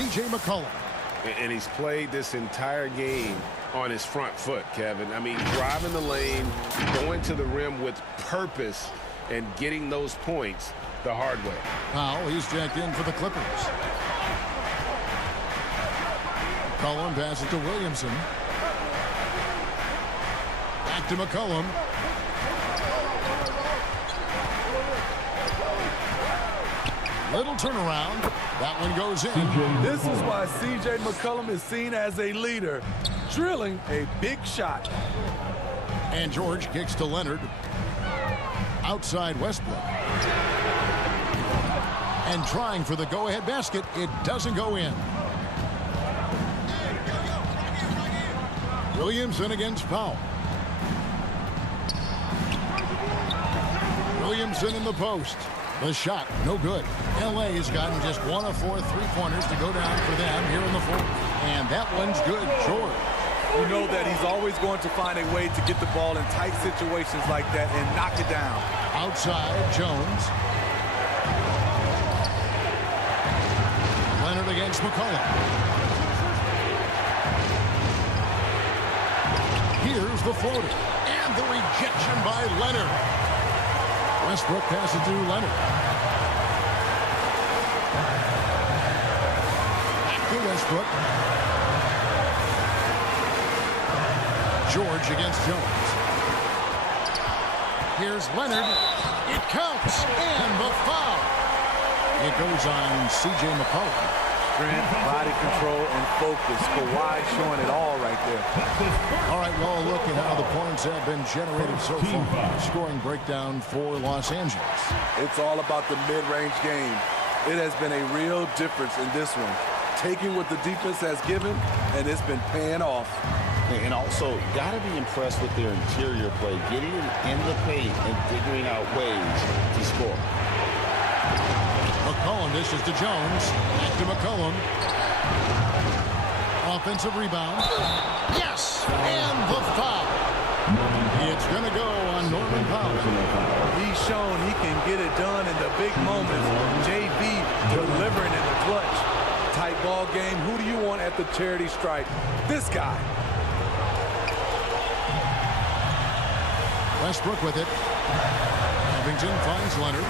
C.J. McCollum. And he's played this entire game on his front foot, Kevin. I mean, driving the lane, going to the rim with purpose, and getting those points the hard way. Powell, he's jacked in for the Clippers. McCollum passes to Williamson. Back to McCollum. Little turnaround. That one goes in. This is why C.J. McCollum is seen as a leader, drilling a big shot. And George kicks to Leonard. Outside Westbrook. And trying for the go-ahead basket. It doesn't go in. Williamson against Powell. Williamson in the post. The shot, no good. L.A. has gotten just 1 of 4 3-pointers to go down for them here in the fourth. And that one's good. George. You know that he's always going to find a way to get the ball in tight situations like that and knock it down. Outside, Jones. Leonard against McCollum. Here's the floater. And the rejection by Leonard. Westbrook passes to Leonard. Back to Westbrook. George against Jones. Here's Leonard. It counts. And the foul. It goes on C.J. McCollum. Strength, body control, and focus. Kawhi showing it all right there. All right, well, look at how the points have been generated so far. Scoring breakdown for Los Angeles. It's all about the mid-range game. It has been a real difference in this one. Taking what the defense has given, and it's been paying off. And also, got to be impressed with their interior play, getting in the paint and figuring out ways to score. McCollum dishes to Jones. Back to McCollum. Offensive rebound. Yes! And the foul. It's going to go on Norman Powell. He's shown he can get it done in the big moments. JV delivering in the clutch. Tight ball game. Who do you want at the charity stripe? This guy. Westbrook with it. Covington finds Leonard.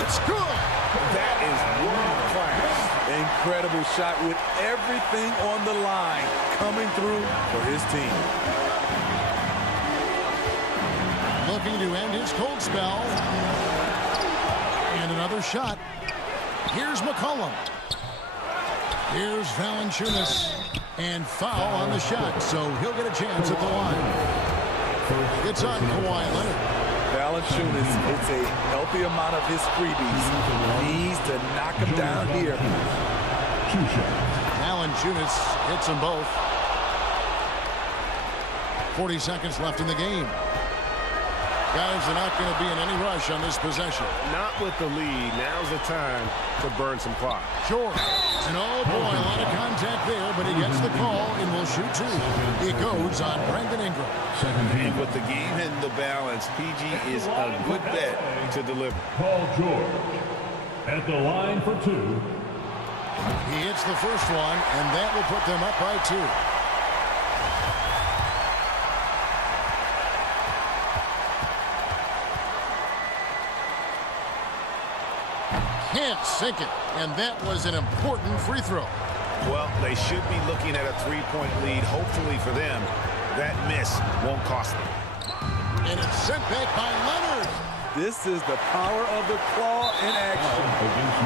It's good. That is world class. Incredible shot with everything on the line coming through for his team. Looking to end his cold spell. And another shot. Here's McCollum. Here's Valanciunas. And foul on the shot, so he'll get a chance at the line. It's on Kawhi Leonard. Valanciunas hits a healthy amount of his freebies. Needs to knock him down here. Valanciunas hits them both. 40 seconds left in the game. Guys are not going to be in any rush on this possession. Not with the lead. Now's the time to burn some clock. George. And oh boy, a lot of contact there, but he gets the call and will shoot two. It goes on Brandon Ingram. And with the game and the balance, PG is a good bet to deliver. Paul George at the line for two. He hits the first one, and that will put them up by 2. Can't sink it, and that was an important free throw. Well, they should be looking at a 3-point lead. Hopefully for them, that miss won't cost them. And it's sent back by Leonard. This is the power of the claw in action.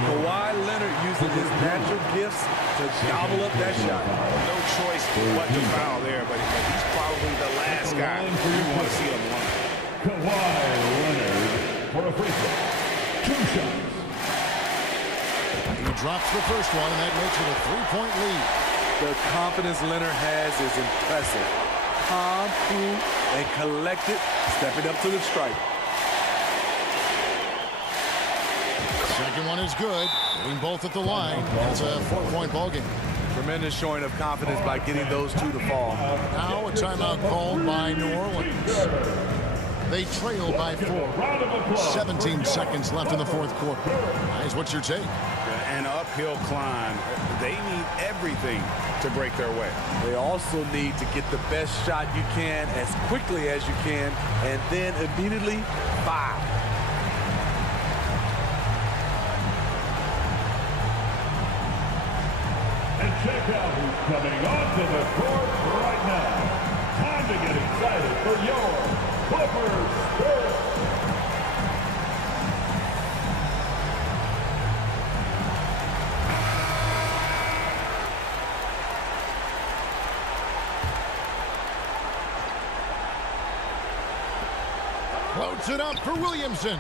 Kawhi Leonard using his natural gifts to gobble up that shot. No choice but to foul there, but he's probably the last guy you want to see on the line. Kawhi Leonard for a free throw. 2 shots. He drops the first one, and that makes it a 3-point lead. The confidence Leonard has is impressive. Calm, cool, and collected, stepping up to the stripe. Second one is good. Getting both at the line. It's a 4-point ball game. Tremendous showing of confidence by getting those two to fall. Now a timeout called by New Orleans. They trail by 4. 17 seconds left in the fourth quarter. Guys, what's your take? An uphill climb. They need everything to break their way. They also need to get the best shot you can as quickly as you can, and then immediately foul. And check out who's coming onto the court right now. Time to get excited for your Clippers Spurs. Floats it up for Williamson.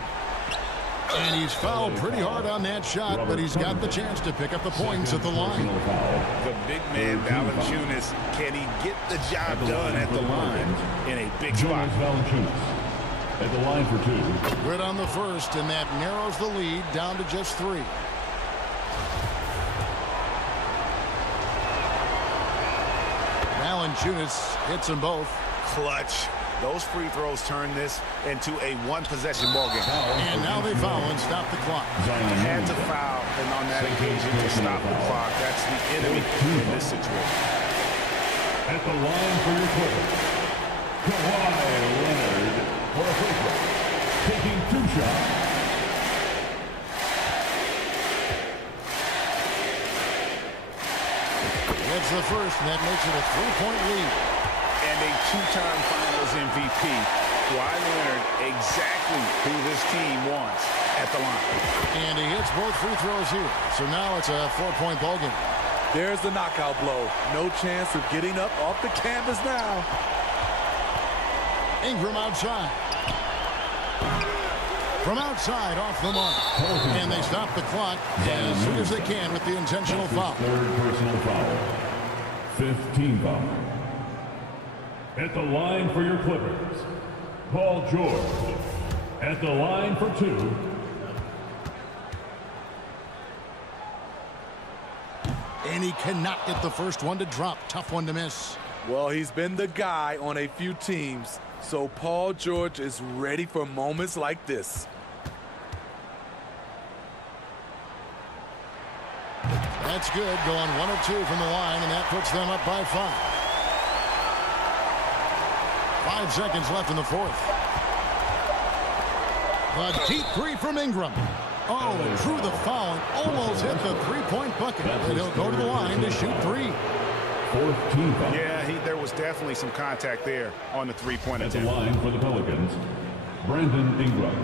And he's fouled pretty hard on that shot, but he's got the chance to pick up the points at the line. The big man, Valanciunas, can he get the job done at the line in a big spot? Valanciunas at the line for 2. Good on the first, and that narrows the lead down to just 3. Valanciunas hits them both. Clutch. Those free throws turn this into a one-possession ball game. And now they foul and stop the clock. Had to foul, and on that occasion to stop the clock. That's the enemy in this situation. At the line for your Clippers, Kawhi Leonard for a free throw. Taking 2 shots. That's the first, and that makes it a 3-point lead. And a 2-time Finals MVP. Kawhi Leonard, exactly who this team wants at the line. And he hits both free throws here. So now it's a 4-point ball game. There's the knockout blow. No chance of getting up off the canvas now. Ingram outside. From outside, off the mark. And they stop the clock as soon as they can with the intentional foul. Third personal foul. 15 foul. At the line for your Clippers, Paul George. At the line for 2. And he cannot get the first one to drop. Tough one to miss. Well, he's been the guy on a few teams, so Paul George is ready for moments like this. That's good. Going 1 of 2 from the line, and that puts them up by 5. 5 seconds left in the fourth. A deep 3 from Ingram. Oh, drew the foul and almost hit the 3-point bucket. And he'll go to the line to shoot 3. 14 foul. Yeah, there was definitely some contact there on the 3-point At the attempt. line for the Pelicans, Brandon Ingram.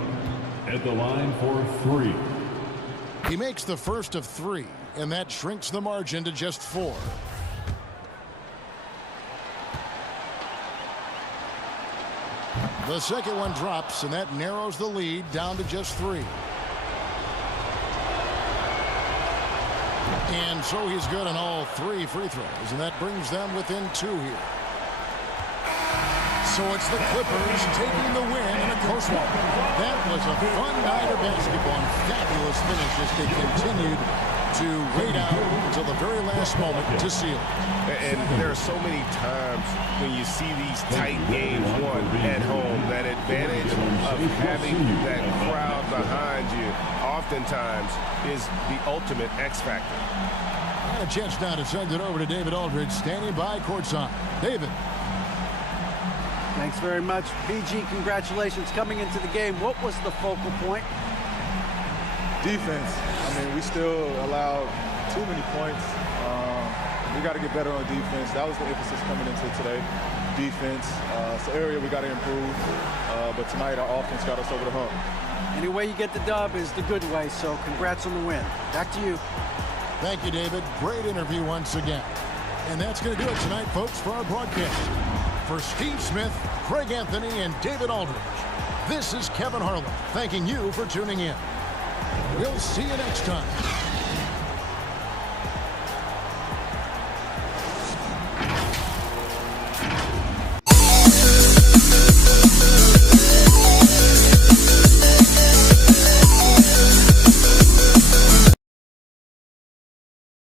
At the line for 3. He makes the first of 3, and that shrinks the margin to just 4. The second one drops, and that narrows the lead down to just 3. And so he's good on all 3 free throws, and that brings them within 2 here. So it's the Clippers taking the win in a close one. That was a fun night of basketball, and fabulous finish as they continued to wait out until the very last moment to seal. And there are so many times when you see these tight games won at home, that advantage of having that crowd behind you oftentimes is the ultimate X factor. Got a chance now to send it over to David Aldridge, standing by courtside. David. Thanks very much. PG, congratulations coming into the game. What was the focal point? Defense. I mean, we still allowed too many points. We got to get better on defense. That was the emphasis coming into today. Defense. It's an area we got to improve. But tonight, our offense got us over the hump. Any way you get the dub is the good way, so congrats on the win. Back to you. Thank you, David. Great interview once again. And that's going to do it tonight, folks, for our broadcast. For Steve Smith, Craig Anthony, and David Aldridge, this is Kevin Harlan thanking you for tuning in. We'll see you next time.